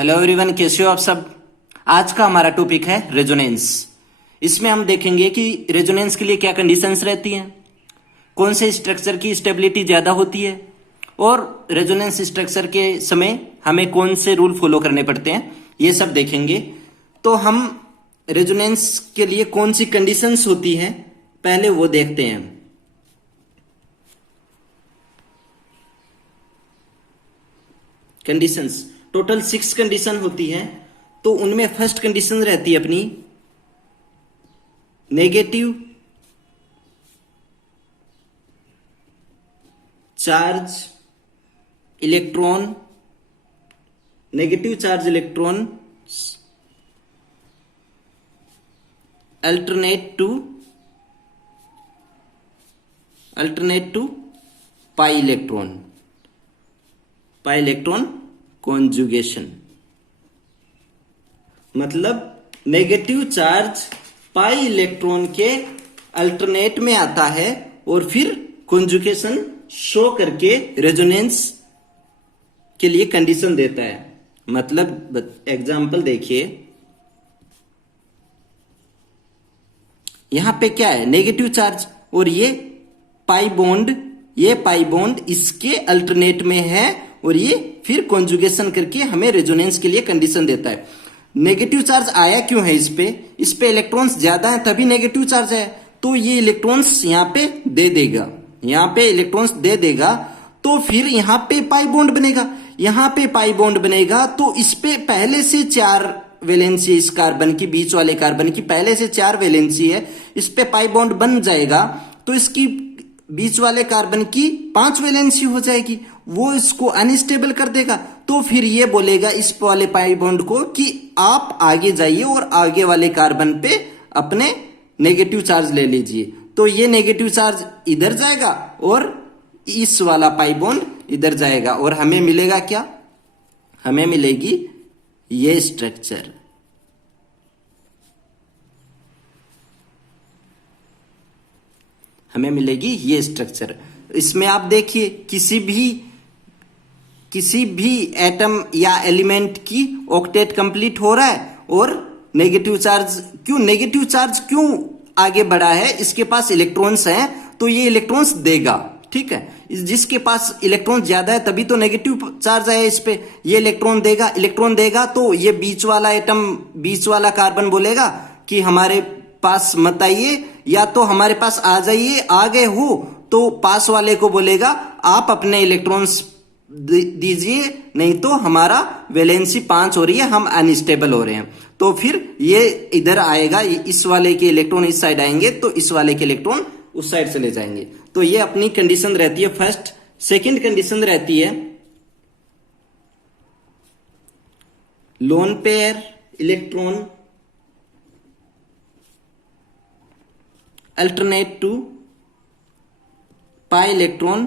Hello everyone, कैसे हो आप सब। आज का हमारा टॉपिक है रेजोनेंस। इसमें हम देखेंगे कि रेजोनेंस के लिए क्या कंडीशंस रहती हैं, कौन से स्ट्रक्चर की स्टेबिलिटी ज़्यादा होती है और रेजोनेंस स्ट्रक्चर के समय हमें कौन से रूल फॉलो करने पड़ते हैं, ये सब देखेंगे। तो हम रेजोनेंस के लिए कौन सी कंडीशंस होती हैं पहले वो देखते हैं। कंडीशंस टोटल 6 कंडीशन होती है। तो उनमें फर्स्ट कंडीशन रहती है अपनी negative charge electron, negative charge electron alternate to pi electron conjugation. मतलब नेगेटिव चार्ज पाई इलेक्ट्रॉन के अल्टरनेट में आता है और फिर कॉन्जुगेशन शो करके रेजोनेंस के लिए कंडीशन देता है। मतलब एग्जांपल देखिए, यहां पे क्या है, नेगेटिव चार्ज और ये पाई बॉन्ड इसके अल्टरनेट में है और ये फिर कॉन्जुगेशन करके हमें रेजोनेंस के लिए कंडीशन देता है। नेगेटिव चार्ज आया क्यों है, इस पे इलेक्ट्रॉन्स ज्यादा है तभी नेगेटिव चार्ज है। तो ये इलेक्ट्रॉन्स यहां पे दे देगा, यहां पे इलेक्ट्रॉन्स दे देगा तो फिर यहां पे पाई बॉन्ड बनेगा। तो इस पे पहले से 4 वैलेंसी, इस कार्बन की, बीच वाले कार्बन की पहले से 4 वैलेंसी है, इस पे पाई बॉन्ड बन जाएगा तो इसकी बीच वाले कार्बन की 5 वैलेंसी हो जाएगी, वो इसको अनस्टेबल कर देगा। तो फिर ये बोलेगा इस वाले पाई बॉन्ड को कि आप आगे जाइए और आगे वाले कार्बन पे अपने नेगेटिव चार्ज ले लीजिए। तो ये नेगेटिव चार्ज इधर जाएगा और इस वाला पाई बॉन्ड इधर जाएगा और हमें मिलेगा क्या, हमें मिलेगी ये स्ट्रक्चर। हमें मिलेगी ये स्ट्रक्चर। इसमें आप देखिए किसी भी एटम या एलिमेंट की ऑक्टेट कंप्लीट हो रहा है और नेगेटिव चार्ज क्यों आगे बढ़ा है, इसके पास इलेक्ट्रॉन्स हैं तो ये इलेक्ट्रॉन्स देगा। ठीक है, जिसके पास इलेक्ट्रॉन ज्यादा है तभी तो नेगेटिव चार्ज है इस पे, ये इलेक्ट्रॉन देगा तो ये बीच वाला कार्बन बोलेगा कि हमारे पास मत आइए, या तो हमारे पास आ जाइए, आ गए हो तो पास वाले को बोलेगा आप अपने इलेक्ट्रॉन्स दीजिए, नहीं तो हमारा वैलेंसी 5 हो रही है, हम अनस्टेबल हो रहे हैं। तो फिर ये इधर आएगा, इस वाले के इलेक्ट्रॉन इस साइड आएंगे तो इस वाले के इलेक्ट्रॉन उस साइड चले जाएंगे। तो ये अपनी कंडीशन रहती है फर्स्ट। सेकंड कंडीशन रहती है lone pair electron alternate to pi electron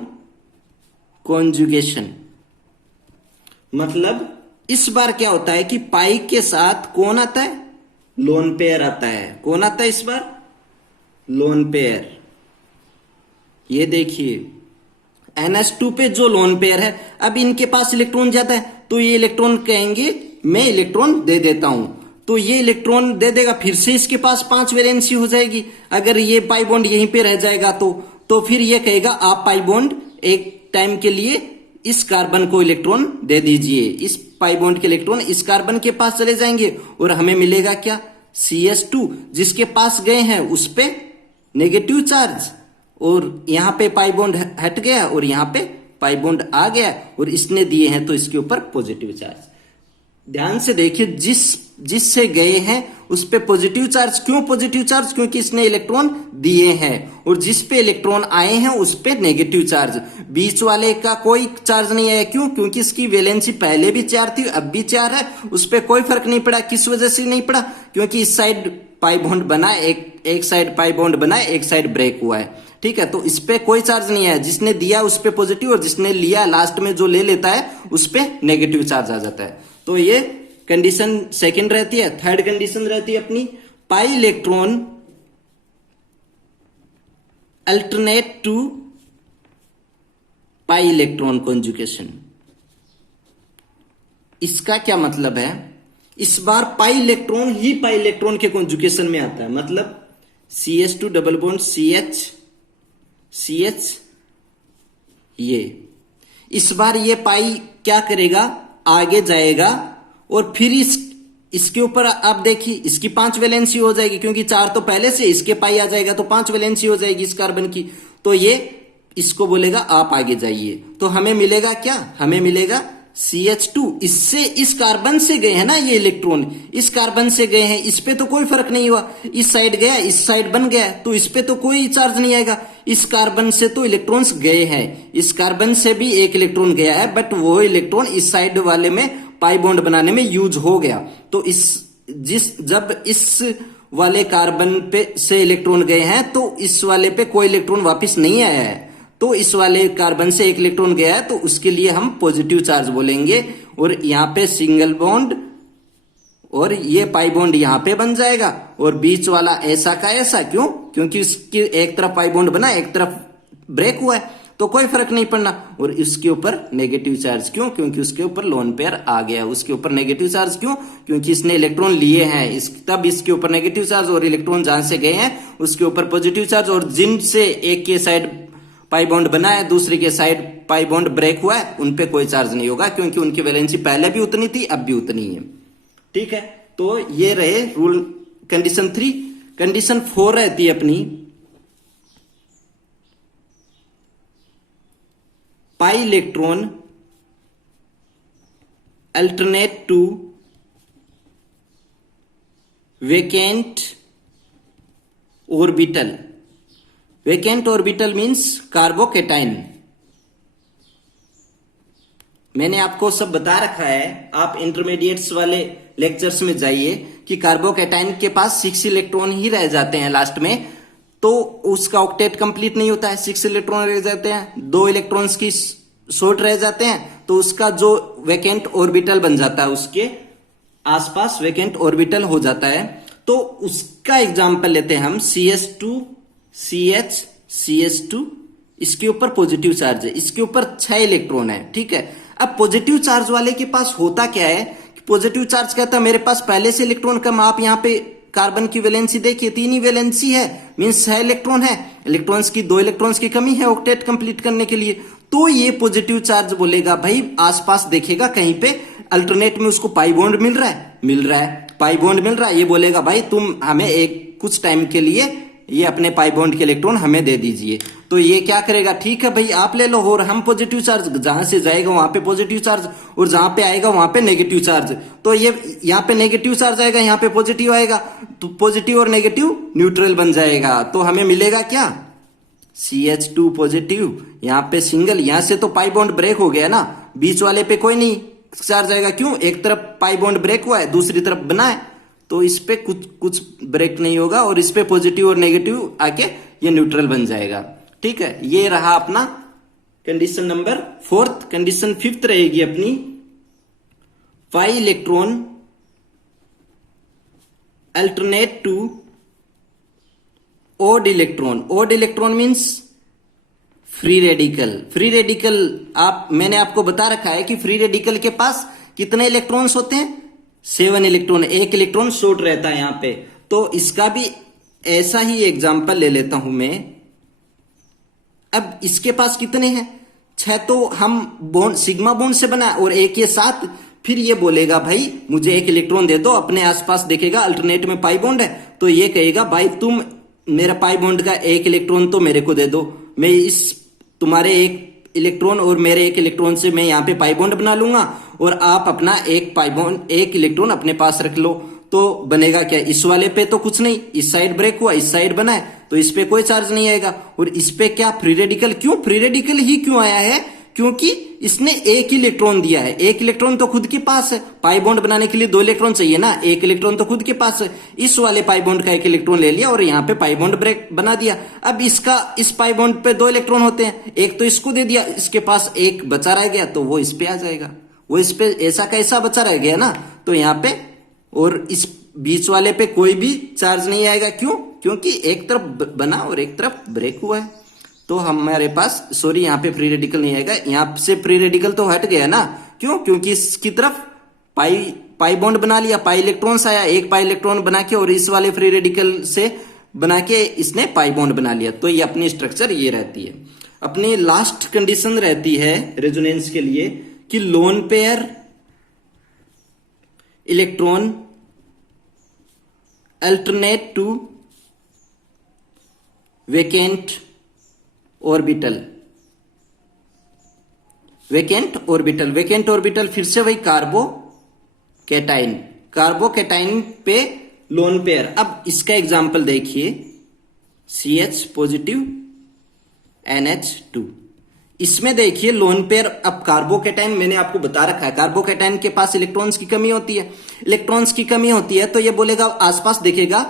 conjugation. मतलब इस बार क्या होता है कि पाई के साथ कौन आता है, लोन पेयर आता है। कौन आता है इस बार, लोन पेयर। ये देखिए NH2 पे जो लोन पेयर है, अब इनके पास इलेक्ट्रॉन ज्यादा है तो ये इलेक्ट्रॉन कहेंगे मैं इलेक्ट्रॉन दे देता हूं, तो ये इलेक्ट्रॉन दे देगा, फिर से इसके पास 5 वैलेंसी हो जाएगी। अगर ये पाई बॉन्ड यहीं पे रह जाएगा तो फिर ये कहेगा आप पाई बॉन्ड एक टाइम के लिए इस कार्बन को इलेक्ट्रॉन दे दीजिए, इस पाई बॉन्ड के इलेक्ट्रॉन इस कार्बन के पास चले जाएंगे और हमें मिलेगा क्या, CS2, जिसके पास गए हैं उस पे नेगेटिव चार्ज और यहां पे पाई बॉन्ड हट गया और यहां पे पाई बॉन्ड आ गया और इसने दिए हैं तो इसके ऊपर पॉजिटिव चार्ज। ध्यान से देखिए, जिससे गए हैं उस पे पॉजिटिव चार्ज। क्यों पॉजिटिव चार्ज, क्योंकि इसने इलेक्ट्रॉन दिए हैं, और जिस पे इलेक्ट्रॉन आए हैं उस पे नेगेटिव चार्ज। बीच वाले का कोई चार्ज नहीं आया, क्यों, क्योंकि इसकी वैलेंसी पहले भी 4 थी अब भी 4 है, उस पे कोई फर्क नहीं पड़ा। किस वजह से नहीं पड़ा, क्योंकि इस साइड पाई बॉन्ड बना, एक साइड पाई बॉन्ड बना, एक साइड ब्रेक हुआ है। ठीक है, तो इस पे कोई चार्ज नहीं है, जिसने दिया उस पे पॉजिटिव और जिसने लिया लास्ट में जो ले लेता है उस पे नेगेटिव चार्ज आ जाता है। तो ये कंडीशन सेकंड रहती है। थर्ड कंडीशन रहती है अपनी pi electron alternate to pi electron conjugation. इसका क्या मतलब है, इस बार पाई इलेक्ट्रॉन ही पाई इलेक्ट्रॉन के कॉन्जुगेशन में आता है, मतलब CH2 डबल बॉन्ड CH ये इस बार ये पाई क्या करेगा, आगे जाएगा और फिर इसके ऊपर आप देखिए इसकी 5 वैलेंसी हो जाएगी, क्योंकि 4 तो पहले से, इसके पाई आ जाएगा तो 5 वैलेंसी हो जाएगी इस कार्बन की। तो ये इसको बोलेगा आप आगे जाइए, तो हमें मिलेगा क्या, हमें मिलेगा CH2। इससे इस कार्बन से गए हैं ना ये इलेक्ट्रॉन, इस कार्बन से गए हैं, इस पे तो कोई फर्क नहीं हुआ, इस साइड गया इस साइड बन गया, तो इस पे तो कोई चार्ज नहीं आएगा। इस कार्बन से तो इलेक्ट्रॉन्स गए हैं, इस कार्बन से भी एक इलेक्ट्रॉन गया है, बट वो इलेक्ट्रॉन इस साइड वाले में पाई बॉन्ड बनाने में यूज हो गया। तो जब इस वाले कार्बन पे से इलेक्ट्रॉन गए हैं तो इस वाले पे कोई इलेक्ट्रॉन वापस नहीं आया है, तो इस वाले कार्बन से एक इलेक्ट्रॉन गया है, तो उसके लिए हम पॉजिटिव चार्ज बोलेंगे। और यहां पे सिंगल बॉन्ड और ये पाई बॉन्ड यहां पे बन जाएगा, और बीच वाला ऐसा का ऐसा, क्यों, क्योंकि इसकी एक तरफ पाई बॉन्ड बना, एक तरफ ब्रेक हुआ है, तो कोई फर्क नहीं पड़ना। और इसके ऊपर नेगेटिव चार्ज, क्यों, क्योंकि उसके ऊपर लोन पेयर आ गया, उसके ऊपर नेगेटिव चार्ज, क्यों, क्योंकि इसने इलेक्ट्रॉन लिए हैं, तब इसके ऊपर नेगेटिव चार्ज, और इलेक्ट्रॉन जहां से गए हैं उसके ऊपर पॉजिटिव चार्ज। और जिनसे एक के साइड पाई बॉन्ड बना है, दूसरे के साइड पाई बॉन्ड ब्रेक हुआ है, उन पे कोई चार्ज नहीं होगा, क्योंकि उनकी वैलेंसी पहले भी उतनी थी, अब भी उतनी है। ठीक है, तो ये रहे रूल कंडीशन 3। कंडीशन 4 रहती है अपनी, pi electron alternate to vacant orbital. Vacant orbital means carbocation. मैंने आपको सब बता रखा है, आप इंटरमीडिएट्स वाले लेक्चर्स में जाइए कि कार्बोकेटाइन के पास 6 इलेक्ट्रॉन ही रह जाते हैं लास्ट में, तो उसका ऑक्टेट कंप्लीट नहीं होता है, 6 इलेक्ट्रॉन रह जाते हैं, 2 इलेक्ट्रॉन्स की शॉर्ट रह जाते हैं, तो उसका जो वेकेंट ऑर्बिटल बन जाता है, उसके आसपास वेकेंट ऑर्बिटल हो जाता है। तो उसका एग्जाम्पल लेते हैं हम, CH2 CH2, इसके ऊपर पॉजिटिव चार्ज है, इसके ऊपर 6 इलेक्ट्रॉन है। ठीक है, अब पॉजिटिव चार्ज वाले के पास होता क्या है, पॉजिटिव चार्ज कहता है मेरे पास पहले से इलेक्ट्रॉन कम, आप यहाँ पे कार्बन की वैलेंसी देखिए 3 ही वैलेंसी है, मीन्स 6 इलेक्ट्रॉन है, इलेक्ट्रॉन्स की 2 इलेक्ट्रॉन्स की कमी है ऑक्टेट कंप्लीट करने के लिए। तो ये पॉजिटिव चार्ज बोलेगा भाई आसपास देखेगा कहीं पे अल्टरनेट में उसको पाई बॉन्ड मिल रहा है, पाई बॉन्ड मिल रहा है, ये बोलेगा भाई तुम हमें एक कुछ टाइम के लिए ये अपने पाई बॉन्ड के इलेक्ट्रॉन हमें दे दीजिए। तो ये क्या करेगा, ठीक है भाई आप ले लो, और हम पॉजिटिव चार्ज, जहां से जाएगा वहां पे पॉजिटिव चार्ज, और जहां पे आएगा वहां पे नेगेटिव चार्ज। तो ये यहाँ पे नेगेटिव चार्ज आएगा, यहाँ पे पॉजिटिव आएगा, तो पॉजिटिव और नेगेटिव न्यूट्रल बन जाएगा। तो हमें मिलेगा क्या, CH2 पॉजिटिव, यहाँ पे सिंगल, यहाँ से तो पाई बॉन्ड ब्रेक हो गया ना, बीच वाले पे कोई नहीं चार्ज आएगा, क्यों, एक तरफ पाई बॉन्ड ब्रेक हुआ है, दूसरी तरफ बना है, तो इस पे कुछ ब्रेक नहीं होगा, और इस पे पॉजिटिव और नेगेटिव आके ये न्यूट्रल बन जाएगा। ठीक है, ये रहा अपना कंडीशन नंबर 4। कंडीशन 5 रहेगी अपनी, pi electron alternate to odd electron. Odd electron means free radical. Free radical मैंने आपको बता रखा है कि फ्री रेडिकल के पास कितने इलेक्ट्रॉन्स होते हैं, 7 इलेक्ट्रॉन, एक इलेक्ट्रॉन शॉर्ट रहता है यहां पे। तो इसका भी ऐसा ही एग्जांपल ले लेता हूं मैं। अब इसके पास कितने हैं, 6, तो हम बॉन्ड सिग्मा बॉन्ड से बना, और एक ये 7, फिर ये बोलेगा भाई मुझे एक इलेक्ट्रॉन दे दो, अपने आसपास देखेगा अल्टरनेट में पाई बॉन्ड है, तो ये कहेगा भाई तुम मेरा पाई बॉन्ड का एक इलेक्ट्रॉन तो मेरे को दे दो, मैं इस तुम्हारे एक इलेक्ट्रॉन और मेरे एक इलेक्ट्रॉन से मैं यहाँ पे पाई बॉन्ड बना लूंगा, और आप अपना एक इलेक्ट्रॉन अपने पास रख लो। तो बनेगा क्या, इस वाले पे तो कुछ नहीं, इस साइड ब्रेक हुआ, इस साइड बना है, तो इस पे कोई चार्ज नहीं आएगा। और इस पे क्या फ्री रेडिकल, क्यों फ्री रेडिकल ही क्यों आया है, क्योंकि इसने एक इलेक्ट्रॉन दिया है, एक इलेक्ट्रॉन तो खुद के पास है, पाई बॉन्ड बनाने के लिए 2 इलेक्ट्रॉन चाहिए ना, एक इलेक्ट्रॉन तो खुद के पास है, इस वाले पाई बॉन्ड का एक इलेक्ट्रॉन ले लिया और यहाँ पे पाई बॉन्ड ब्रेक बना दिया। अब इस पाई बॉन्ड पे 2 इलेक्ट्रॉन होते हैं, एक तो इसको दे दिया, इसके पास एक बचा रह गया, तो वो इस पे आ जाएगा, वो इस पे ऐसा का ऐसा बचा रह गया ना, तो यहाँ पे और इस बीच वाले पे कोई भी चार्ज नहीं आएगा, क्यों, क्योंकि एक तरफ बना और एक तरफ ब्रेक हुआ है। तो हमारे पास यहाँ पे फ्री रेडिकल नहीं आएगा, यहाँ से फ्री रेडिकल तो हट गया ना, क्यों, क्योंकि इसकी तरफ पाई बॉन्ड बना लिया, पाई इलेक्ट्रॉन्स आया, एक पाई इलेक्ट्रॉन बना के और इस वाले फ्री रेडिकल से बना के इसने पाई बॉन्ड बना लिया। तो ये अपनी स्ट्रक्चर ये रहती है। अपनी लास्ट कंडीशन रहती है रेजोनेंस के लिए कि lone pair electron alternate to vacant orbital. Vacant orbital फिर से वही कार्बोकैटाइन पे लोन पेयर। अब इसका एग्जांपल देखिए, CH पॉजिटिव NH2। इसमें देखिए लोन पेयर, अब कार्बोकैटाइन मैंने आपको बता रखा है, कार्बोकैटाइन के पास इलेक्ट्रॉन्स की कमी होती है, तो ये बोलेगा आसपास देखेगा।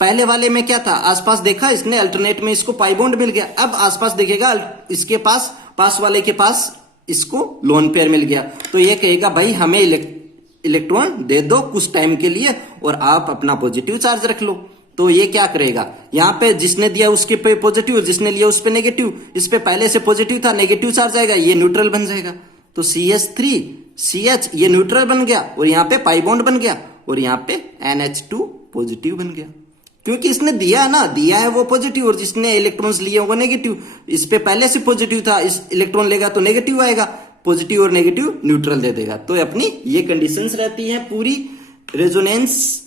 पहले वाले में क्या था, आसपास देखा इसने, अल्टरनेट में इसको पाई बॉन्ड मिल गया। अब आसपास देखेगा, इसके पास वाले के पास इसको लोन पेयर मिल गया, तो ये कहेगा भाई हमें इलेक्ट्रॉन दे दो कुछ टाइम के लिए और आप अपना पॉजिटिव चार्ज रख लो। तो ये क्या करेगा, यहां पे जिसने दिया उसके पे पॉजिटिव, जिसने लिया उस पे नेगेटिव, इस पे पहले से पॉजिटिव था, नेगेटिव चार्ज आएगा, ये न्यूट्रल बन जाएगा। तो CH3CH ये न्यूट्रल बन गया और यहां पे पाई बॉन्ड बन गया और यहां पे NH2 पॉजिटिव बन गया, क्योंकि इसने दिया है वो पॉजिटिव और जिसने इलेक्ट्रॉन्स लिए वो नेगेटिव। इस पे पहले से पॉजिटिव था, इस इलेक्ट्रॉन लेगा तो नेगेटिव आएगा, पॉजिटिव और नेगेटिव न्यूट्रल दे देगा। तो अपनी ये कंडीशंस रहती हैं पूरी रेजोनेंस।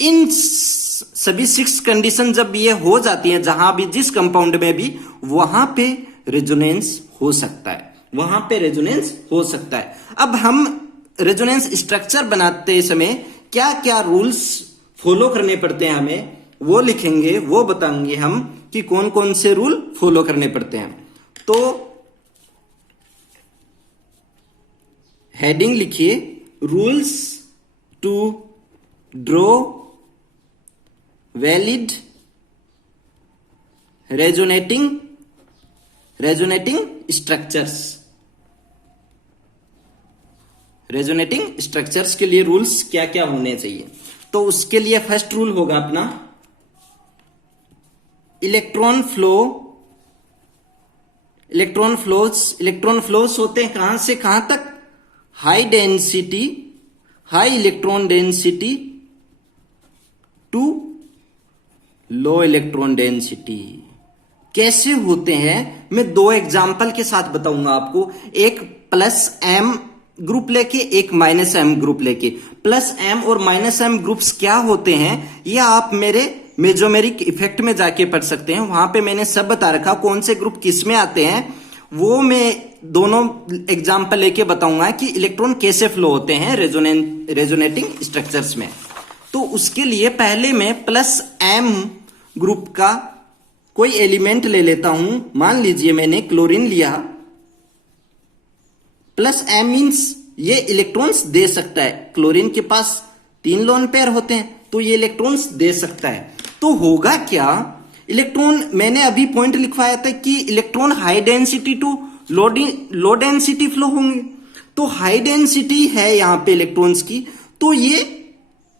इन सभी 6 कंडीशन जब ये हो जाती हैं, जहां भी जिस कंपाउंड में भी, वहां पे रेजोनेंस हो सकता है। अब हम रेजोनेंस स्ट्रक्चर बनाते समय क्या क्या रूल्स फॉलो करने पड़ते हैं हमें, वो लिखेंगे, वो बताएंगे हम कि कौन कौन से रूल फॉलो करने पड़ते हैं। तो हेडिंग लिखिए, rules to draw valid resonating structures के लिए रूल्स क्या क्या होने चाहिए। तो उसके लिए फर्स्ट रूल होगा अपना इलेक्ट्रॉन फ्लोस होते हैं कहां से कहां तक, high electron density to low electron density. कैसे होते हैं मैं 2 एग्जाम्पल के साथ बताऊंगा आपको, एक +m ग्रुप लेके, एक -m ग्रुप लेके। +m और -m ग्रुप्स क्या होते हैं ये आप मेरे मेजोमेरिक इफेक्ट में जाके पढ़ सकते हैं, वहां पे मैंने सब बता रखा कौन से ग्रुप किस में आते हैं। वो मैं दोनों एग्जाम्पल लेके बताऊंगा कि इलेक्ट्रॉन कैसे फ्लो होते हैं रेजोनेटिंग स्ट्रक्चर्स में। तो उसके लिए पहले मैं +m ग्रुप का कोई एलिमेंट ले लेता हूं। मान लीजिए मैंने क्लोरीन लिया, +m मीन्स ये इलेक्ट्रॉन्स दे सकता है। क्लोरीन के पास 3 लोन पेयर होते हैं, तो ये इलेक्ट्रॉन्स दे सकता है। तो होगा क्या, इलेक्ट्रॉन मैंने अभी पॉइंट लिखवाया था कि electron high density to low density flow होंगे। तो हाई डेंसिटी है यहां पे इलेक्ट्रॉन्स की, तो ये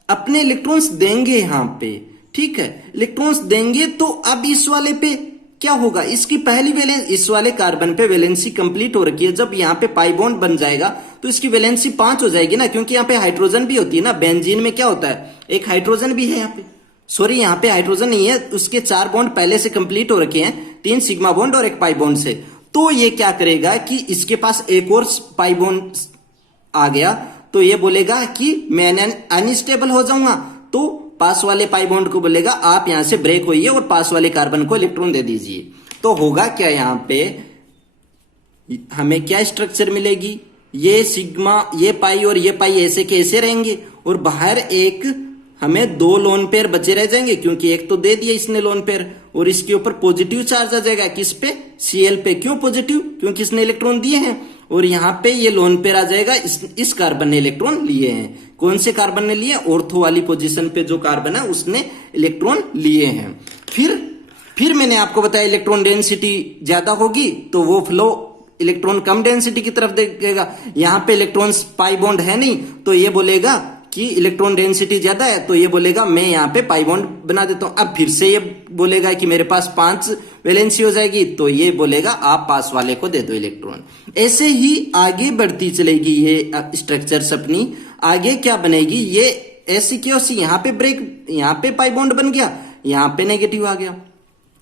अपने इलेक्ट्रॉन्स देंगे यहां पे, ठीक है, इलेक्ट्रॉन्स देंगे। तो अब इस वाले पे क्या होगा, इसकी पहली वैलेंस, इस वाले कार्बन पे वैलेंसी कंप्लीट हो रखी है। जब यहाँ पे पाई बॉन्ड बन जाएगा तो इसकी वैलेंसी 5 हो जाएगी ना, क्योंकि यहाँ पे हाइड्रोजन भी होती है ना। बेंजीन में क्या होता है, एक हाइड्रोजन भी है यहाँ पे, सॉरी यहाँ पे हाइड्रोजन नहीं है, उसके 4 बॉन्ड पहले से कंप्लीट हो रखे हैं, 3 सिग्मा बॉन्ड और 1 पाई बॉन्ड से। तो ये क्या करेगा कि इसके पास एक और पाई बॉन्ड आ गया, तो ये बोलेगा कि मैं अनस्टेबल हो जाऊंगा। तो पास वाले पाई बॉन्ड को बोलेगा आप यहां से ब्रेक होइए और पास वाले कार्बन को इलेक्ट्रॉन दे दीजिए। तो होगा क्या, यहां पे हमें क्या स्ट्रक्चर मिलेगी, ये सिग्मा, ये पाई और ये पाई ऐसे के ऐसे रहेंगे और बाहर एक हमें 2 लोन पेयर बचे रह जाएंगे, क्योंकि एक तो दे दिया इसने लोन पेयर और इसके ऊपर पॉजिटिव चार्ज आ जाएगा। किस पे, Cl पे। क्यों पॉजिटिव, क्योंकि इसने इलेक्ट्रॉन दिए हैं। और यहां पे ये लोन पेयर आ जाएगा, इस कार्बन ने इलेक्ट्रॉन लिए हैं। कौन से कार्बन ने लिए, ऑर्थो वाली पोजीशन पे जो कार्बन है उसने इलेक्ट्रॉन लिए हैं। फिर मैंने आपको बताया इलेक्ट्रॉन डेंसिटी ज्यादा होगी तो वो फ्लो इलेक्ट्रॉन कम डेंसिटी की तरफ देखेगा। यहां पे इलेक्ट्रॉन्स पाई बॉन्ड है नहीं, तो ये बोलेगा कि इलेक्ट्रॉन डेंसिटी ज्यादा है, तो ये बोलेगा मैं यहाँ पे पाई बॉन्ड बना देता हूं। अब फिर से ये बोलेगा कि मेरे पास 5 वैलेंसी हो जाएगी, तो ये बोलेगा आप पास वाले को दे दो इलेक्ट्रॉन। ऐसे ही आगे बढ़ती चलेगी ये स्ट्रक्चर्स अपनी। आगे क्या बनेगी, ये ऐसी क्यों सी, यहाँ पे ब्रेक, यहाँ पे पाई बॉन्ड बन गया, यहाँ पे नेगेटिव आ गया।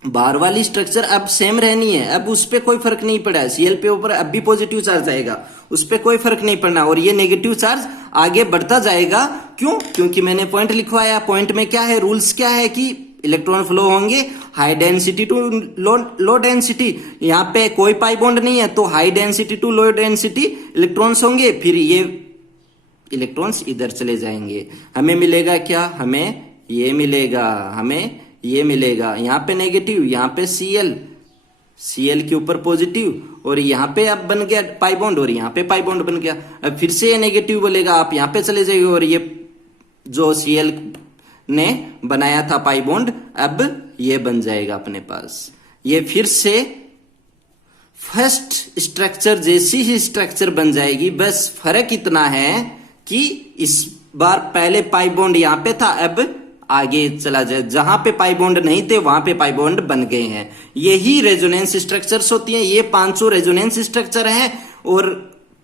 बाहर वाली स्ट्रक्चर अब सेम रहनी है, अब उस पर कोई फर्क नहीं पड़ा है। सीएल पे ऊपर अब भी पॉजिटिव चार्ज आएगा, उस पर कोई फर्क नहीं पड़ना, और ये नेगेटिव चार्ज आगे बढ़ता जाएगा। क्यों? क्योंकि मैंने पॉइंट लिखवाया। पॉइंट में क्या है, रूल्स क्या है कि इलेक्ट्रॉन फ्लो होंगे high density to low density. यहाँ पे कोई पाई बॉन्ड नहीं है, तो high density to low density electrons होंगे, फिर ये इलेक्ट्रॉन्स इधर चले जाएंगे। हमें मिलेगा क्या, हमें ये मिलेगा, हमें ये मिलेगा। यहाँ पे नेगेटिव, यहाँ पे सीएल के ऊपर पॉजिटिव, और यहाँ पे अब बन गया पाई बॉन्ड, और यहाँ पे पाई बॉन्ड बन गया। अब फिर से ये नेगेटिव बोलेगा, आप यहाँ पे चले जाइए, और ये जो सीएल ने बनाया था पाई बॉन्ड, अब ये बन जाएगा अपने पास। ये फिर से फर्स्ट स्ट्रक्चर जैसी ही स्ट्रक्चर बन जाएगी, बस फर्क इतना है कि इस बार पहले पाई बॉन्ड यहाँ पे था, अब आगे चला जाए, जहां पे पाई बॉन्ड नहीं थे वहां पे पाई बॉन्ड बन गए हैं। यही रेजोनेंस स्ट्रक्चर्स होती हैं, ये 500 रेजोनेंस स्ट्रक्चर हैं। और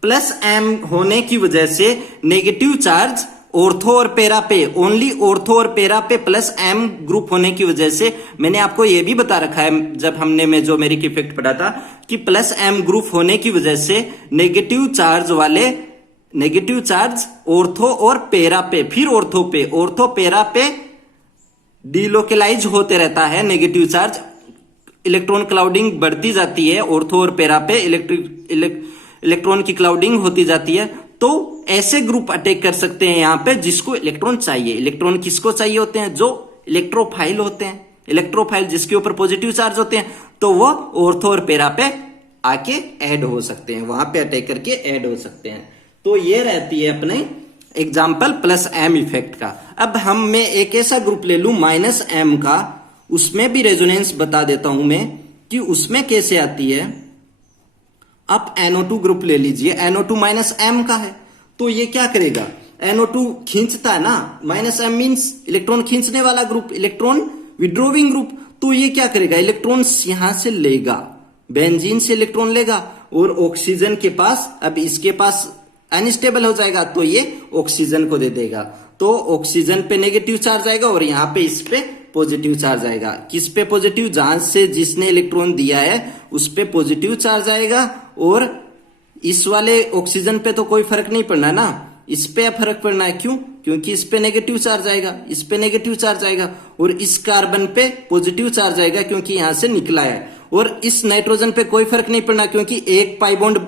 प्लस एम होने की वजह से नेगेटिव चार्ज ऑर्थो और पैरा पे, ओनली ऑर्थो और पैरा पे प्लस एम ग्रुप होने की वजह से, मैंने आपको यह भी बता रखा है जब हमने मेजोमेरिक इफेक्ट पढ़ा था कि प्लस एम ग्रुप होने की वजह से नेगेटिव चार्ज ऑर्थो और पैरा पे, फिर ऑर्थो पैरा पे डीलोकेलाइज होते रहता है नेगेटिव चार्ज। इलेक्ट्रॉन क्लाउडिंग बढ़ती जाती है, ऑर्थो और पैरा पे इलेक्ट्रॉन की क्लाउडिंग होती जाती है। तो ऐसे ग्रुप अटैक कर सकते हैं यहाँ पे जिसको इलेक्ट्रॉन चाहिए। इलेक्ट्रॉन किसको चाहिए होते हैं, जो इलेक्ट्रोफाइल होते हैं, इलेक्ट्रोफाइल जिसके ऊपर पॉजिटिव चार्ज होते हैं, तो वो ऑर्थो और पैरा पे आके ऐड हो सकते हैं, वहां पे अटैक करके ऐड हो सकते हैं। तो ये रहती है अपने एग्जाम्पल प्लस एम इफेक्ट का। अब मैं एक ऐसा ग्रुप ले लू माइनस एम का, उसमें भी रेजोनेंस बता देता हूं मैं कि उसमें कैसे आती है। आप NO2 ग्रुप ले लीजिए, NO2 माइनस एम का है, तो ये क्या करेगा, NO2 खींचता है ना, माइनस एम मीन्स इलेक्ट्रॉन खींचने वाला ग्रुप, इलेक्ट्रॉन विड्रोविंग ग्रुप। तो ये क्या करेगा, इलेक्ट्रॉन्स यहां से लेगा, बेंजीन से इलेक्ट्रॉन लेगा, और ऑक्सीजन के पास, अब इसके पास अनस्टेबल हो जाएगा, तो ये ऑक्सीजन को दे देगा। तो ऑक्सीजन पे नेगेटिव चार्ज आएगा, और यहाँ पे इस पे पॉजिटिव चार्ज आएगा। किस पे पॉजिटिव, जहां से जिसने इलेक्ट्रॉन दिया है उस पे पॉजिटिव चार्ज आएगा, और इस वाले ऑक्सीजन पे तो कोई फर्क नहीं पड़ना ना, इस पे फर्क पड़ना है। क्यों? क्योंकि इस पे नेगेटिव चार्ज आएगा, इस पे नेगेटिव चार्ज आएगा, और इस कार्बन पे पॉजिटिव चार्ज आएगा क्योंकि यहां से निकला है। और इस नाइट्रोजन पे कोई फर्क नहीं पड़ना क्योंकि एक पाई बॉन्ड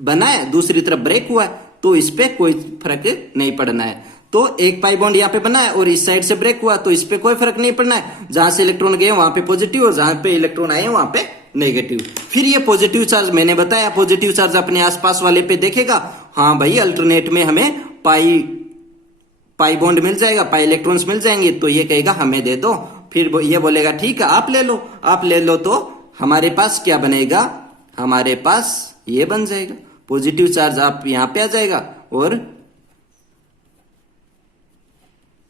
बना है, दूसरी तरफ ब्रेक हुआ है, तो इस पे कोई फर्क नहीं पड़ना है। तो एक पाई बॉन्ड यहाँ पे बना है और इस साइड से ब्रेक हुआ, तो इस पे कोई फर्क नहीं पड़ना है। जहां से इलेक्ट्रॉन गए वहां पे पॉजिटिव, और जहां पे इलेक्ट्रॉन आए वहां पे नेगेटिव। फिर ये पॉजिटिव चार्ज, मैंने बताया पॉजिटिव चार्ज अपने आसपास वाले पे देखेगा, हाँ भाई अल्टरनेट में हमें पाई बॉन्ड मिल जाएगा, पाई इलेक्ट्रॉन्स मिल जाएंगे, तो ये कहेगा हमें दे दो। फिर ये बोलेगा ठीक है आप ले लो, तो हमारे पास क्या बनेगा, हमारे पास ये बन जाएगा पॉजिटिव चार्ज, आप यहां पे आ जाएगा, और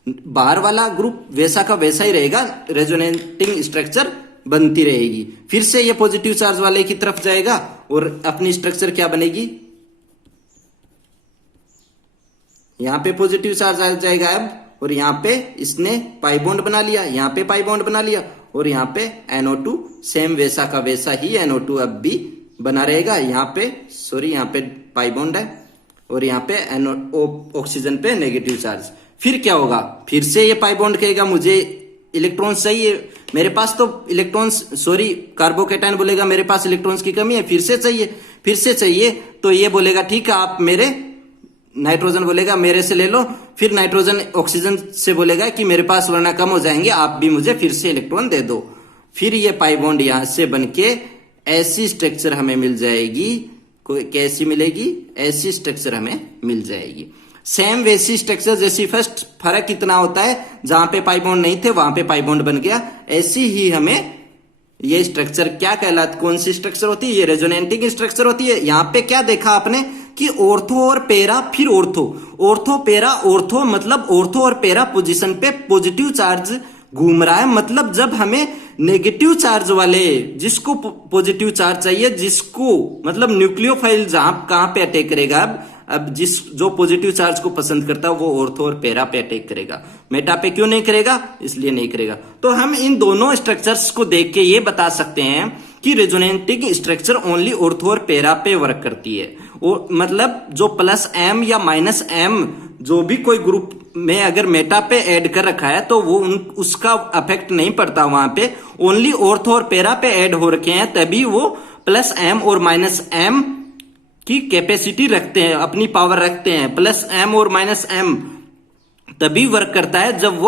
बाहर वाला ग्रुप वैसा का वैसा ही रहेगा, रेजोनेटिंग स्ट्रक्चर बनती रहेगी। फिर से ये पॉजिटिव चार्ज वाले की तरफ जाएगा, और अपनी स्ट्रक्चर क्या बनेगी, यहां पे पॉजिटिव चार्ज आ जाएगा अब, और यहां पे इसने पाई बॉन्ड बना लिया, यहां पे पाई बॉन्ड बना लिया, और यहां पे NO2 सेम वैसा का वैसा ही NO2 अब भी बना रहेगा। यहाँ पे पाई बॉन्ड है, और यहाँ पे ऑक्सीजन पे नेगेटिव चार्ज। फिर क्या होगा, फिर से ये पाई बॉन्ड कहेगा मुझे इलेक्ट्रॉन्स चाहिए, मेरे पास तो इलेक्ट्रॉन्स, कार्बोकेटायन बोलेगा मेरे पास इलेक्ट्रॉन्स की कमी है, फिर से चाहिए, तो ये बोलेगा ठीक है आप मेरे, नाइट्रोजन बोलेगा मेरे से ले लो, फिर नाइट्रोजन ऑक्सीजन से बोलेगा कि मेरे पास वरना कम हो जाएंगे, आप भी मुझे फिर से इलेक्ट्रॉन दे दो। फिर ये पाई बॉन्ड यहां से बनके ऐसी स्ट्रक्चर हमें मिल जाएगी, कोई कैसी मिलेगी, ऐसी स्ट्रक्चर हमें मिल जाएगी। सेम वैसी स्ट्रक्चर जैसी फर्स्ट, फर्क इतना होता है जहां पे पाई बॉन्ड नहीं थे वहां पे पाई बॉन्ड बन गया। ऐसी ही हमें ये स्ट्रक्चर क्या कहलाती, कौन सी स्ट्रक्चर होती है, ये रेजोनेटिंग स्ट्रक्चर होती है। यहाँ पे क्या देखा आपने कि ऑर्थो और पैरा फिर ऑर्थो, ऑर्थो पैरा ऑर्थो, मतलब ऑर्थो और पैरा पोजीशन पे पॉजिटिव चार्ज घूम रहा है। मतलब जब हमें नेगेटिव चार्ज वाले, जिसको पॉजिटिव चार्ज चाहिए, जिसको मतलब न्यूक्लियोफाइल जहां कहां पे अटैक करेगा, अब जो पॉजिटिव चार्ज को पसंद करता है वो ऑर्थो और पैरा पे अटैक करेगा, मेटा पे क्यों नहीं करेगा, इसलिए नहीं करेगा। तो हम इन दोनों स्ट्रक्चर्स को देख के ये बता सकते हैं कि रेजोनेटिंग स्ट्रक्चर ओनली ऑर्थो और पैरा पे वर्क करती है। मतलब जो प्लस एम या माइनस एम जो भी कोई ग्रुप में अगर मेटा पे ऐड कर रखा है तो वो उसका अफेक्ट नहीं पड़ता वहां पे, ओनली ऑर्थो और पैरा पे ऐड हो रखे हैं तभी वो प्लस एम और माइनस एम की कैपेसिटी रखते हैं, अपनी पावर रखते हैं। प्लस एम और माइनस एम तभी वर्क करता है जब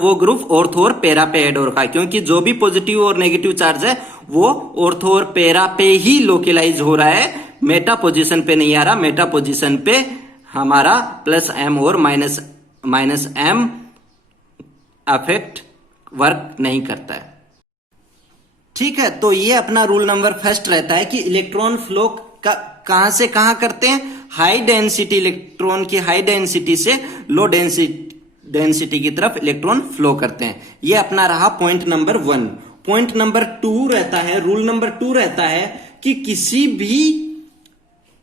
वो ग्रुप ऑर्थो और पैरा पे ऐड हो रखा है, क्योंकि जो भी पॉजिटिव और नेगेटिव चार्ज है वो ऑर्थो और पैरा पे ही लोकेलाइज हो रहा है, मेटा पोजीशन पे नहीं आ रहा। मेटा पोजीशन पे हमारा प्लस एम और माइनस एम अफेक्ट वर्क नहीं करता है। ठीक है, तो ये अपना रूल नंबर फर्स्ट रहता है कि इलेक्ट्रॉन फ्लो कहां से कहां करते हैं, हाई डेंसिटी इलेक्ट्रॉन की हाई डेंसिटी से लो डेंसिटी की तरफ इलेक्ट्रॉन फ्लो करते हैं। ये अपना रहा पॉइंट नंबर 1। पॉइंट नंबर 2 रहता है, रूल नंबर 2 रहता है कि किसी भी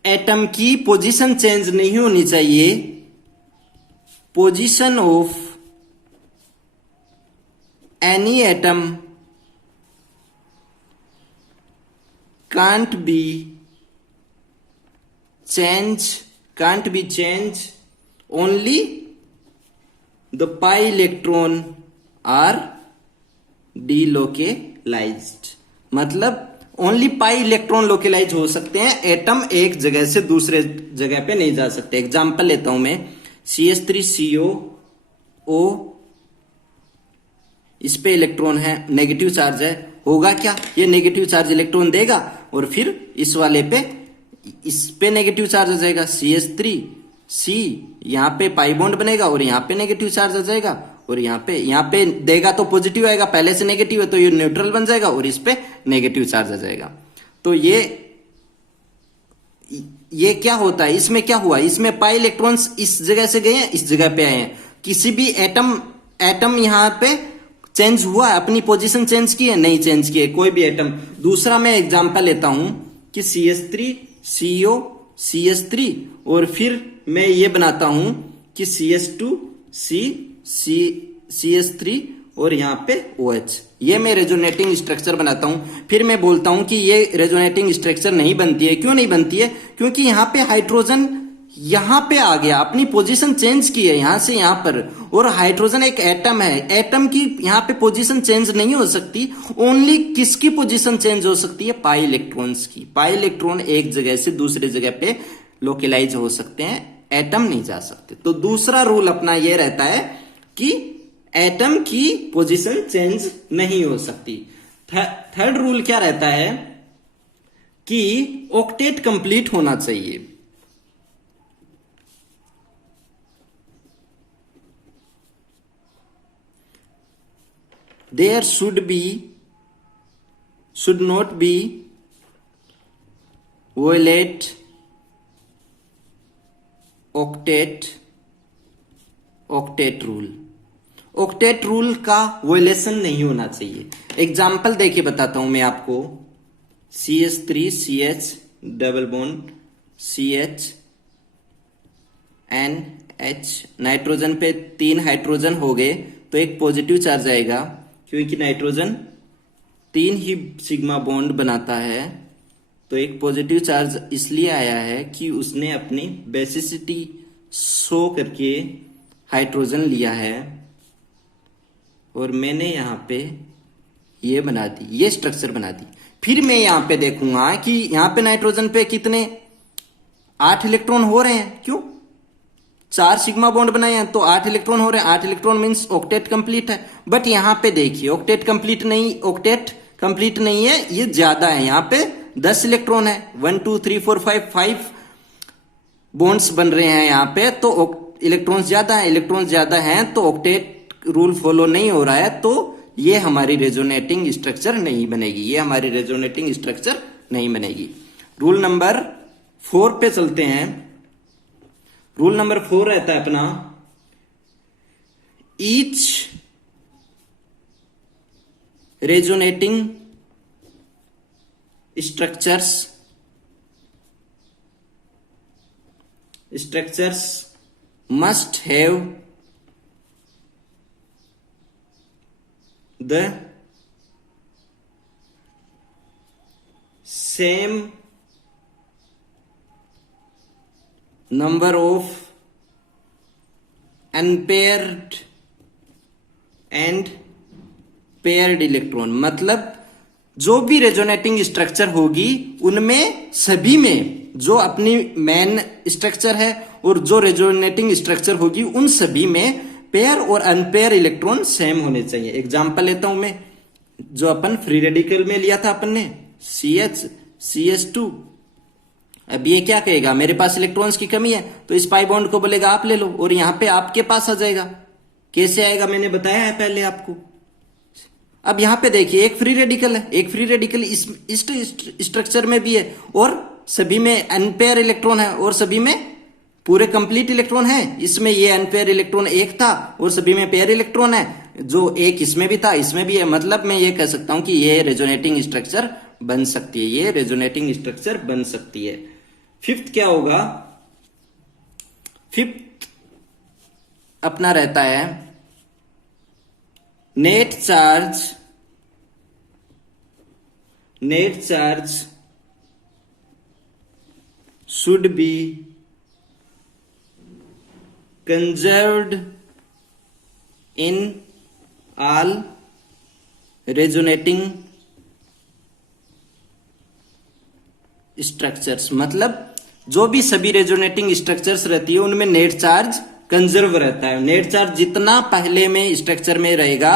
एटम की पोजीशन चेंज नहीं होनी चाहिए। Position of any atom can't be change only the pi electron are delocalized। मतलब ओनली पाई इलेक्ट्रॉन लोकेलाइज हो सकते हैं, एटम एक जगह से दूसरे जगह पे नहीं जा सकते। एग्जांपल लेता हूं मैं, CH3COO, इस पे इलेक्ट्रॉन है, नेगेटिव चार्ज है, होगा क्या, ये नेगेटिव चार्ज इलेक्ट्रॉन देगा और फिर इस वाले पे, इस पे नेगेटिव चार्ज आ जाएगा, CH3C, यहां पे पाई बॉन्ड बनेगा और यहां पे नेगेटिव चार्ज आ जाएगा, और यहां पे देगा तो पॉजिटिव आएगा, पहले से नेगेटिव है तो ये न्यूट्रल बन जाएगा और इस पे नेगेटिव चार्ज आ जाएगा। तो ये क्या होता है, इसमें क्या हुआ, इसमें पाई इलेक्ट्रॉन्स इस जगह से गए हैं, इस जगह पे आए हैं। किसी भी एटम यहां पे चेंज हुआ है, अपनी पोजीशन चेंज की है, नहीं चेंज की है कोई भी एटम। दूसरा मैं एग्जांपल लेता हूं कि CH3CO CH3, और फिर मैं ये बनाता हूं कि CH2CH3 और यहां पे OH। ये मैं रेजोनेटिंग स्ट्रक्चर बनाता हूं। फिर मैं बोलता हूं कि ये रेजोनेटिंग स्ट्रक्चर नहीं बनती है। क्यों नहीं बनती है, क्योंकि यहां पे हाइड्रोजन यहां पे आ गया, अपनी पोजीशन चेंज की है यहां से यहां पर, और हाइड्रोजन एक एटम है, एटम की यहां पे पोजीशन चेंज नहीं हो सकती। ओनली किसकी पोजीशन चेंज हो सकती है, पाई इलेक्ट्रॉन्स की। पाई इलेक्ट्रॉन एक जगह से दूसरी जगह पे लोकेलाइज हो सकते हैं, एटम नहीं जा सकते। तो दूसरा रूल अपना यह रहता है कि एटम की पोजीशन चेंज नहीं हो सकती। थर्ड रूल क्या रहता है कि ऑक्टेट कंप्लीट होना चाहिए। There should not be violate octet rule. Octet rule का वायलेशन नहीं होना चाहिए। एग्जाम्पल देखिए बताता हूं मैं आपको, CH3CH double bond CHNH, nitrogen पे 3 हाइड्रोजन हो गए तो एक पॉजिटिव चार्ज आएगा, क्योंकि नाइट्रोजन 3 ही सिग्मा बॉन्ड बनाता है। तो एक पॉजिटिव चार्ज इसलिए आया है कि उसने अपनी बेसिसिटी शो करके हाइड्रोजन लिया है, और मैंने यहां पे ये बना दी, ये स्ट्रक्चर बना दी। फिर मैं यहां पे देखूंगा कि यहां पे नाइट्रोजन पे कितने 8 इलेक्ट्रॉन हो रहे हैं, क्यों 4 सिग्मा बॉन्ड बनाए हैं तो 8 इलेक्ट्रॉन हो रहे हैं। 8 इलेक्ट्रॉन मींस ऑक्टेट कंप्लीट है। बट यहां पे देखिए ऑक्टेट कंप्लीट नहीं है, ये ज्यादा है। यहां पे 10 इलेक्ट्रॉन है, 1 2 3 4 5 बॉन्ड्स बन रहे हैं यहां पे, तो इलेक्ट्रॉन्स ज्यादा हैं तो ऑक्टेट रूल फॉलो नहीं हो रहा है, तो ये हमारी रेजोनेटिंग स्ट्रक्चर नहीं बनेगी, रूल नंबर 4 पे चलते हैं। रूल नंबर 4 रहता है अपना, each resonating structures must have the same number of unpaired and paired electron. मतलब जो भी रेजोनेटिंग स्ट्रक्चर होगी उनमें सभी में जो अपनी मेन स्ट्रक्चर है और जो रेजोनेटिंग स्ट्रक्चर होगी उन सभी में पेयर और अनपेयर इलेक्ट्रॉन सेम होने चाहिए। एग्जांपल लेता हूं मैं, जो अपन फ्री रेडिकल में लिया था अपन ने CH CS2। अब ये क्या कहेगा, मेरे पास इलेक्ट्रॉन्स की कमी है तो इस पाई बॉन्ड को बोलेगा आप ले लो और यहां पे आपके पास आ जाएगा। कैसे आएगा मैंने बताया है पहले आपको। अब यहां पे देखिए एक फ्री रेडिकल है, एक फ्री रेडिकल इस स्ट्रक्चर में भी है और सभी में अनपेयर इलेक्ट्रॉन है और सभी में पूरे कंप्लीट इलेक्ट्रॉन है। इसमें ये अनपेयर इलेक्ट्रॉन एक था और सभी में पेयर इलेक्ट्रॉन है, जो एक इसमें भी था इसमें भी है। मतलब मैं ये कह सकता हूं कि ये रेजोनेटिंग स्ट्रक्चर बन सकती है, ये रेजोनेटिंग स्ट्रक्चर बन सकती है। फिफ्थ क्या होगा, फिफ्थ अपना रहता है net charge should be conserved in all resonating structures। मतलब जो भी सभी रेजोनेटिंग स्ट्रक्चर्स रहती है उनमें नेट चार्ज कंजर्व रहता है। नेट चार्ज जितना पहले में स्ट्रक्चर में रहेगा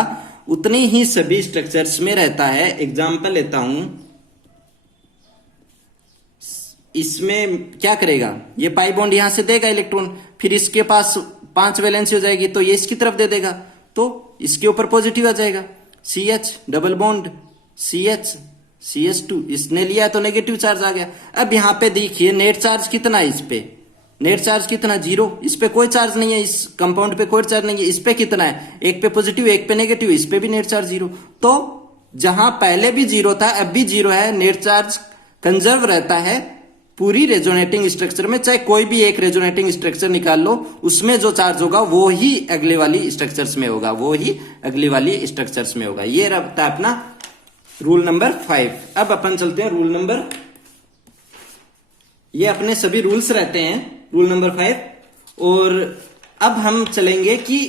उतने ही सभी स्ट्रक्चर्स में रहता है। एग्जांपल लेता हूं, इसमें क्या करेगा, ये पाई बॉन्ड यहां से देगा इलेक्ट्रॉन, फिर इसके पास 5 वैलेंसी हो जाएगी तो ये इसकी तरफ दे देगा तो इसके ऊपर पॉजिटिव आ जाएगा। CH double bond CH CS2 इसने लिया तो नेगेटिव चार्ज आ गया। अब यहां पे देखिए नेट चार्ज कितना है, इस पे नेट चार्ज कितना 0, इस पे कोई चार्ज नहीं है, इस कंपाउंड पे कोई चार्ज नहीं है। इस पे कितना है, एक पे पॉजिटिव एक पे नेगेटिव, इस पे भी नेट चार्ज 0। तो जहां पहले भी 0 था अब भी 0 है। नेट चार्ज कंजर्व रहता है पूरी रेजोनेटिंग स्ट्रक्चर में, चाहे कोई भी एक रेजोनेटिंग स्ट्रक्चर निकाल लो उसमें जो चार्ज होगा वो ही अगले वाली स्ट्रक्चर्स में होगा, वो ही अगली वाली स्ट्रक्चर्स में होगा। ये रहता है अपना रूल नंबर 5। अब अपन चलते हैं रूल नंबर, ये अपने सभी रूल्स रहते हैं रूल नंबर 5। और अब हम चलेंगे कि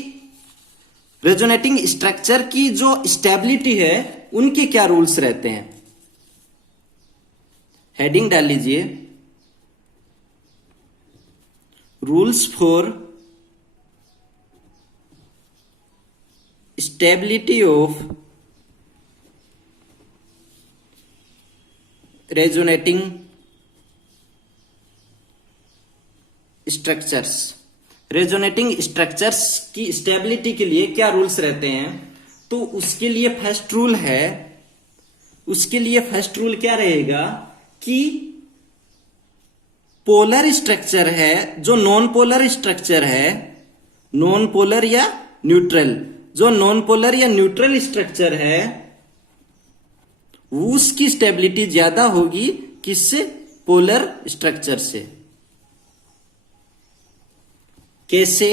रेजोनेटिंग स्ट्रक्चर की जो स्टेबिलिटी है उनके क्या रूल्स रहते हैं। हेडिंग डाल लीजिए, rules for stability of resonating structures. Resonating structures की स्टेबिलिटी के लिए क्या रूल्स रहते हैं, तो उसके लिए फर्स्ट रूल है, उसके लिए फर्स्ट रूल क्या रहेगा कि पोलर स्ट्रक्चर है, जो नॉन पोलर स्ट्रक्चर है, नॉन पोलर या न्यूट्रल, जो नॉन पोलर या न्यूट्रल स्ट्रक्चर है उसकी स्टेबिलिटी ज्यादा होगी किससे, पोलर स्ट्रक्चर से। कैसे,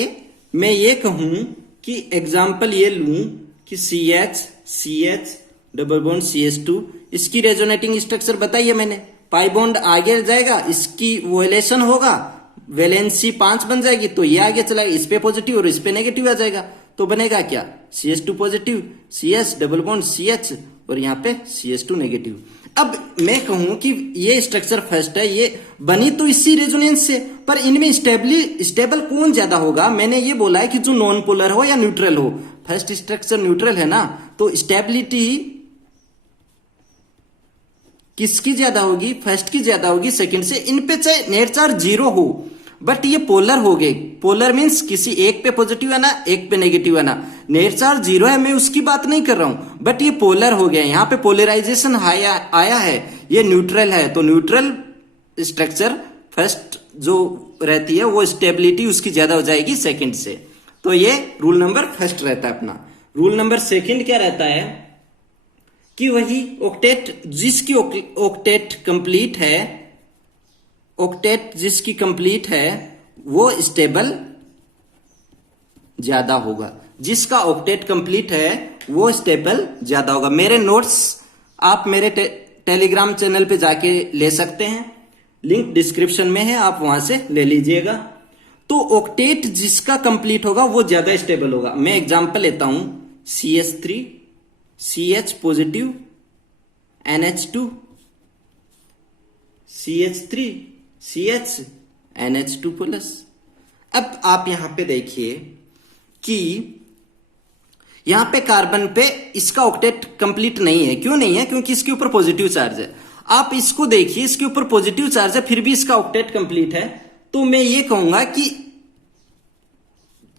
मैं ये कहूं कि एग्जाम्पल ये लूं कि CH डबल बॉन्ड CS2, इसकी रेजोनेटिंग स्ट्रक्चर बताइए मैंने। पाई बॉन्ड आगे जाएगा, इसकी वोलेशन होगा, वैलेंसी 5 बन जाएगी तो ये आगे चलाएगा, इस पे पॉजिटिव और इस पे नेगेटिव आ जाएगा तो बनेगा क्या, CS2 positive, CS double bond CH और यहां पे CS2 नेगेटिव। अब मैं कहूं कि ये स्ट्रक्चर फर्स्ट है, ये बनी तो इसी रेजोनेंस से, पर इनमें स्टेबल कौन ज्यादा होगा। मैंने ये बोला है कि जो नॉन पोलर हो या न्यूट्रल हो। फर्स्ट स्ट्रक्चर न्यूट्रल है ना, तो स्टेबिलिटी किसकी ज्यादा होगी, फर्स्ट की ज्यादा होगी सेकंड से। इन पे चाहे नेट चार्ज 0 हो बट ये पोलर हो गए। पोलर मीन्स किसी एक पे पॉजिटिव है ना, एक पे नेगेटिव है ना। नेट चार्ज 0 है, मैं उसकी बात नहीं कर रहा हूं, बट ये पोलर हो गया, यहां पे पोलराइजेशन आया है, ये न्यूट्रल है, तो न्यूट्रल स्ट्रक्चर फर्स्ट जो रहती है वो स्टेबिलिटी उसकी ज्यादा हो जाएगी सेकंड से। तो ये रूल नंबर फर्स्ट रहता है अपना। रूल नंबर सेकंड क्या रहता है कि वही ऑक्टेट जिसकी ऑक्टेट कंप्लीट है, ऑक्टेट जिसकी कंप्लीट है वो स्टेबल ज्यादा होगा। जिसका ऑक्टेट कंप्लीट है वो स्टेबल ज्यादा होगा। मेरे नोट्स आप मेरे टेलीग्राम चैनल पे जाके ले सकते हैं, लिंक डिस्क्रिप्शन में है, आप वहां से ले लीजिएगा। तो ऑक्टेट जिसका कंप्लीट होगा वो ज्यादा स्टेबल होगा। मैं एग्जांपल लेता हूं, CH3 CH positive, NH2 CH3 CH NH2 plus. अब आप यहां पे देखिए कि यहां पे कार्बन पे इसका ऑक्टेट कंप्लीट नहीं है। क्यों नहीं है? क्योंकि इसके ऊपर पॉजिटिव चार्ज है। आप इसको देखिए, इसके ऊपर पॉजिटिव चार्ज है फिर भी इसका ऑक्टेट कंप्लीट है। तो मैं ये कहूंगा कि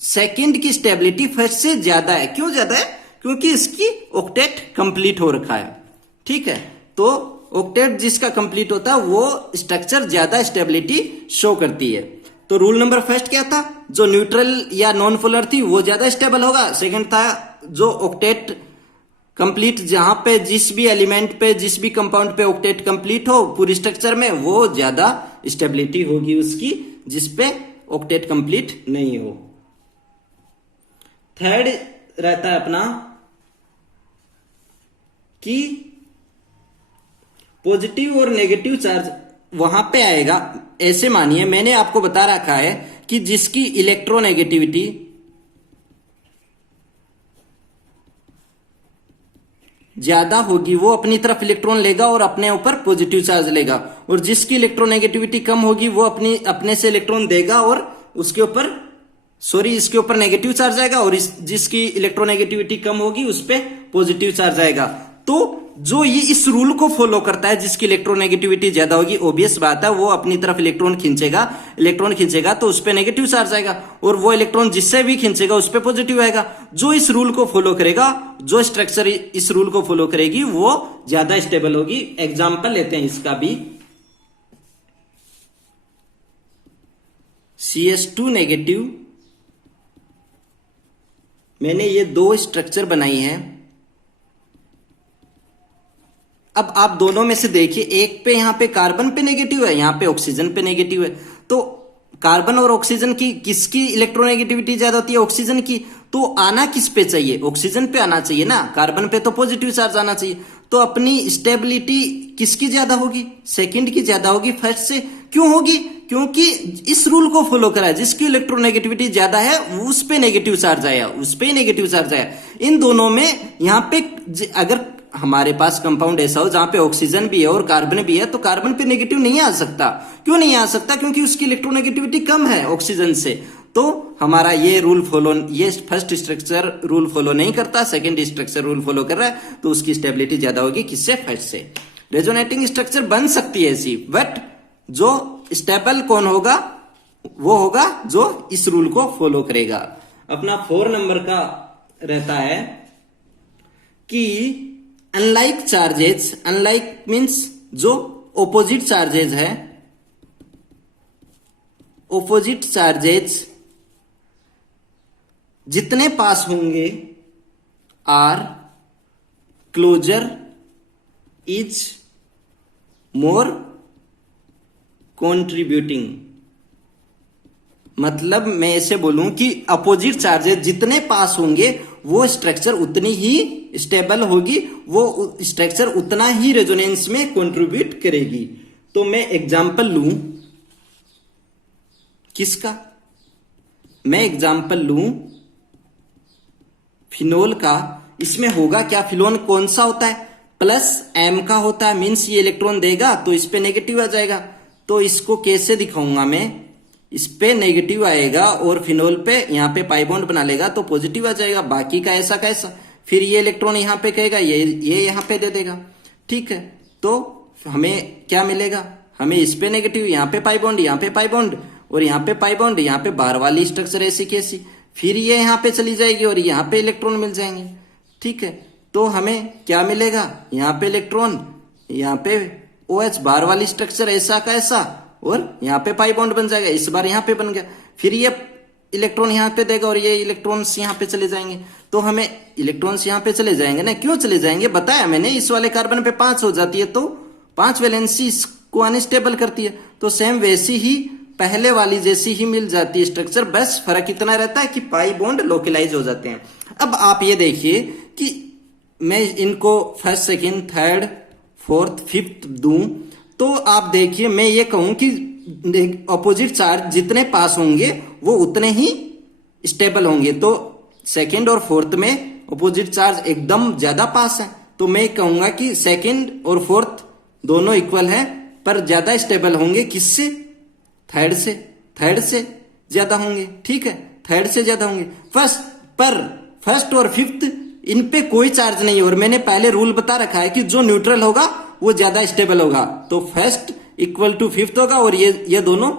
सेकंड की स्टेबिलिटी फर्स्ट से ज्यादा है। क्यों ज्यादा है? क्योंकि इसकी ऑक्टेट कंप्लीट हो रखा है। ठीक है, तो ऑक्टेट जिसका कंप्लीट होता है वो स्ट्रक्चर ज्यादा स्टेबिलिटी शो करती है। तो रूल नंबर फर्स्ट क्या था? जो न्यूट्रल या नॉन पोलर थी वो ज्यादा स्टेबल होगा। सेकंड था जो ऑक्टेट कंप्लीट, जहां पे जिस भी एलिमेंट पे जिस भी कंपाउंड पे ऑक्टेट कंप्लीट हो पूरी स्ट्रक्चर में, वो ज्यादा स्टेबिलिटी होगी उसकी जिसपे ऑक्टेट कंप्लीट नहीं हो। थर्ड रहता है अपना कि पॉजिटिव और नेगेटिव चार्ज वहां पे आएगा। ऐसे मानिए मैंने आपको बता रखा है कि जिसकी इलेक्ट्रोनेगेटिविटी ज्यादा होगी वो अपनी तरफ इलेक्ट्रॉन लेगा और अपने ऊपर पॉजिटिव चार्ज लेगा, और जिसकी इलेक्ट्रोनेगेटिविटी कम होगी वो अपने से इलेक्ट्रॉन देगा और उसके ऊपर इसके ऊपर नेगेटिव चार्ज आएगा, और जिसकी इलेक्ट्रोनेगेटिविटी कम होगी उस पर पॉजिटिव चार्ज आएगा। तो जो ये इस रूल को फॉलो करता है, जिसकी इलेक्ट्रोनेगेटिविटी ज्यादा होगी, ऑब्वियस बात है वो अपनी तरफ इलेक्ट्रॉन खींचेगा तो उस पर नेगेटिव चार्ज आएगा, और वो इलेक्ट्रॉन जिससे भी खींचेगा उस पर पॉजिटिव आएगा। जो इस रूल को फॉलो करेगा, जो स्ट्रक्चर इस रूल को फॉलो करेगी वो ज्यादा स्टेबल होगी। एग्जाम्पल लेते हैं इसका भी, CH2 नेगेटिव, मैंने ये दो स्ट्रक्चर बनाई है। अब आप दोनों में से देखिए, एक पे यहां पे कार्बन पे नेगेटिव है, यहां पे ऑक्सीजन पे नेगेटिव है। तो कार्बन और ऑक्सीजन की किसकी इलेक्ट्रोनेगेटिविटी ज्यादा होती है? ऑक्सीजन की। तो आना किस पे चाहिए? ऑक्सीजन पे आना चाहिए ना। कार्बन पे तो पॉजिटिव चार्ज आना चाहिए। तो अपनी स्टेबिलिटी किसकी ज्यादा होगी? सेकंड की ज्यादा होगी फर्स्ट से। क्यों होगी? क्योंकि इस रूल को फॉलो करा है, जिसकी इलेक्ट्रोनेगेटिविटी ज्यादा है उस पे नेगेटिव चार्ज आया, उस पे नेगेटिव चार्ज आया। इन दोनों में यहां पे अगर हमारे पास कंपाउंड ऐसा हो जहां पे ऑक्सीजन भी है और कार्बन भी है, तो कार्बन पे नेगेटिव नहीं आ सकता। क्यों नहीं आ सकता? क्योंकि उसकी इलेक्ट्रोनेगेटिविटी कम है ऑक्सीजन से। तो हमारा ये फर्स्ट स्ट्रक्चर रूल फॉलो नहीं करता, सेकंड स्ट्रक्चर रूल फॉलो कर रहा है, तो उसकी स्टेबिलिटी ज्यादा होगी किससे? फर्स्ट से। रेजोनेटिंग स्ट्रक्चर बन सकती है ऐसी, बट जो स्टेबल कौन होगा? वो होगा जो इस रूल को फॉलो करेगा। अपना 4 नंबर का रहता है कि अनलाइक चार्जेस, अनलाइक मीन्स जो ऑपोजिट चार्जेस है, ऑपोजिट चार्जेस जितने पास होंगे are closer is more contributing. मतलब मैं ऐसे बोलूं कि अपोजिट चार्जेस जितने पास होंगे वो स्ट्रक्चर उतनी ही स्टेबल होगी, वो स्ट्रक्चर उतना ही रेजोनेंस में कंट्रीब्यूट करेगी। तो मैं एग्जांपल लूं किसका? मैं एग्जांपल लूं फिनोल का। इसमें होगा क्या? फिनोल कौन सा होता है? +m का होता है, मीन्स ये इलेक्ट्रॉन देगा तो इस पे नेगेटिव आ जाएगा। तो इसको कैसे दिखाऊंगा मैं? इस पे नेगेटिव आएगा और फिनोल पे यहाँ पे पाई बॉन्ड बना लेगा तो पॉजिटिव आ जाएगा। बाकी का ऐसा कैसा? फिर ये इलेक्ट्रॉन यहाँ पे कहेगा, ये यहाँ पे दे देगा। ठीक है, तो हमें क्या मिलेगा? हमें इस पे नेगेटिव, यहाँ पे पाई बॉन्ड, यहाँ पे पाई बॉन्ड और यहाँ पे पाई बॉन्ड, यहाँ पे बार वाली स्ट्रक्चर ऐसी कैसी। फिर ये यहाँ पे चली जाएगी और यहाँ पे इलेक्ट्रॉन मिल जाएंगे। ठीक है, तो हमें क्या मिलेगा? यहाँ पे इलेक्ट्रॉन, यहाँ पे OH बार वाली स्ट्रक्चर ऐसा का ऐसा, और यहाँ पे पाई बॉन्ड बन जाएगा, इस बार यहाँ पे बन गया, फिर ये इलेक्ट्रॉन यहाँ पे देगा और ये इलेक्ट्रॉन्स यहाँ पे चले जाएंगे। तो हमें इलेक्ट्रॉन्स यहाँ पे चले जाएंगे ना, क्यों चले जाएंगे बताया मैंने, इस वाले कार्बन पे 5 हो जाती है तो 5 वैलेंसी इसको अनस्टेबल करती है, तो सेम वैसी ही पहले वाली जैसी ही मिल जाती है स्ट्रक्चर, बस फर्क इतना रहता है कि पाई बॉन्ड लोकलाइज हो जाते हैं। अब आप ये देखिए कि मैं इनको first second third fourth fifth दूं, तो आप देखिए मैं ये कहूं कि ऑपोजिट चार्ज जितने पास होंगे वो उतने ही स्टेबल होंगे। तो सेकेंड और फोर्थ में ऑपोजिट चार्ज एकदम ज्यादा पास है, तो मैं कहूंगा कि सेकेंड और फोर्थ दोनों इक्वल है, पर ज्यादा स्टेबल होंगे किससे, थर्ड से, थर्ड से ज्यादा होंगे, ठीक है, थर्ड से ज्यादा होंगे। फर्स्ट और फिफ्थ इन पे कोई चार्ज नहीं है, और मैंने पहले रूल बता रखा है कि जो न्यूट्रल होगा वो ज्यादा स्टेबल होगा, तो फर्स्ट इक्वल टू फिफ्थ होगा, और ये दोनों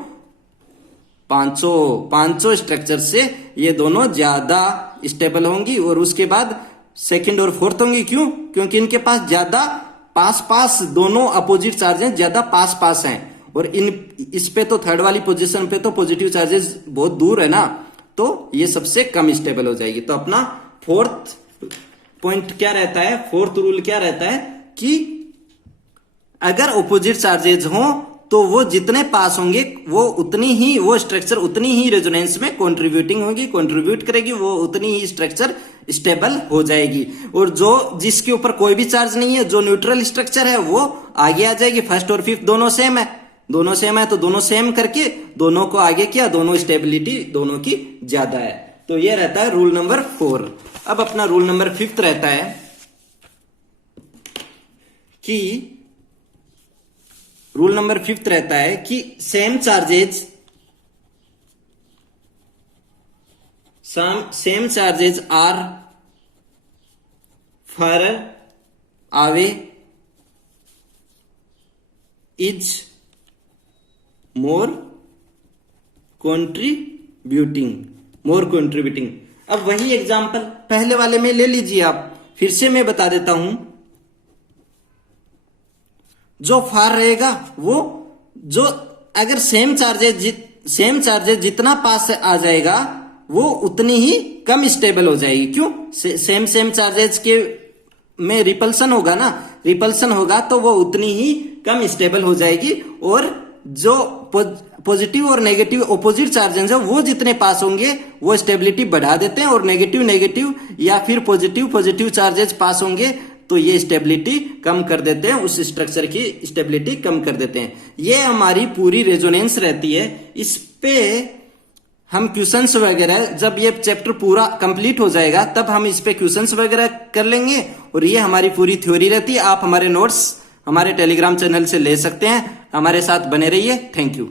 500 स्ट्रक्चर से ये दोनों ज्यादा स्टेबल होंगी, और उसके बाद सेकंड और फोर्थ होंगी। क्यों? क्योंकि इनके पास ज्यादा पास दोनों अपोजिट चार्ज हैं, ज्यादा पास हैं, और इस पे तो थर्ड वाली पोजीशन पे तो पॉजिटिव चार्जेस बहुत दूर है ना, तो ये सबसे कम स्टेबल हो जाएगी। तो अपना फोर्थ पॉइंट क्या रहता है, फोर्थ रूल क्या रहता है कि अगर ऑपोजिट चार्जेज हो तो वो जितने पास होंगे वो उतनी ही वो स्ट्रक्चर उतनी ही रेजोनेंस में कंट्रीब्यूटिंग होगी, कंट्रीब्यूट करेगी, वो उतनी ही स्ट्रक्चर स्टेबल हो जाएगी। और जो जिसके ऊपर कोई भी चार्ज नहीं है, जो न्यूट्रल स्ट्रक्चर है, वो आगे आ जाएगी। फर्स्ट और फिफ्थ दोनों सेम है, तो दोनों सेम करके दोनों को आगे किया, दोनों स्टेबिलिटी दोनों की ज्यादा है। तो ये रहता है रूल नंबर 4। अब अपना रूल नंबर 5 रहता है कि same charges are far away is more contributing. अब वही एग्जांपल पहले वाले में ले लीजिए आप, फिर से मैं बता देता हूं। जो फार रहेगा वो जो अगर सेम चार्जेज जितना पास आ जाएगा वो उतनी ही कम स्टेबल हो जाएगी। क्यों? सेम चार्जेज के में रिपल्सन होगा ना, रिपल्सन होगा तो वो उतनी ही कम स्टेबल हो जाएगी, और जो पॉजिटिव और नेगेटिव ऑपोजिट चार्जेस है वो जितने पास होंगे वो स्टेबिलिटी बढ़ा देते हैं, और नेगेटिव या फिर पॉजिटिव चार्जेस पास होंगे तो ये स्टेबिलिटी कम कर देते हैं, उस स्ट्रक्चर की स्टेबिलिटी कम कर देते हैं। ये हमारी पूरी रेजोनेंस रहती है। इस पे हम क्वेश्चंस वगैरह, जब ये चैप्टर पूरा कंप्लीट हो जाएगा तब हम इस पे क्वेश्चंस वगैरह कर लेंगे, और ये हमारी पूरी थ्योरी रहती है। आप हमारे नोट्स हमारे टेलीग्राम चैनल से ले सकते हैं। हमारे साथ बने रहिए। Thank you.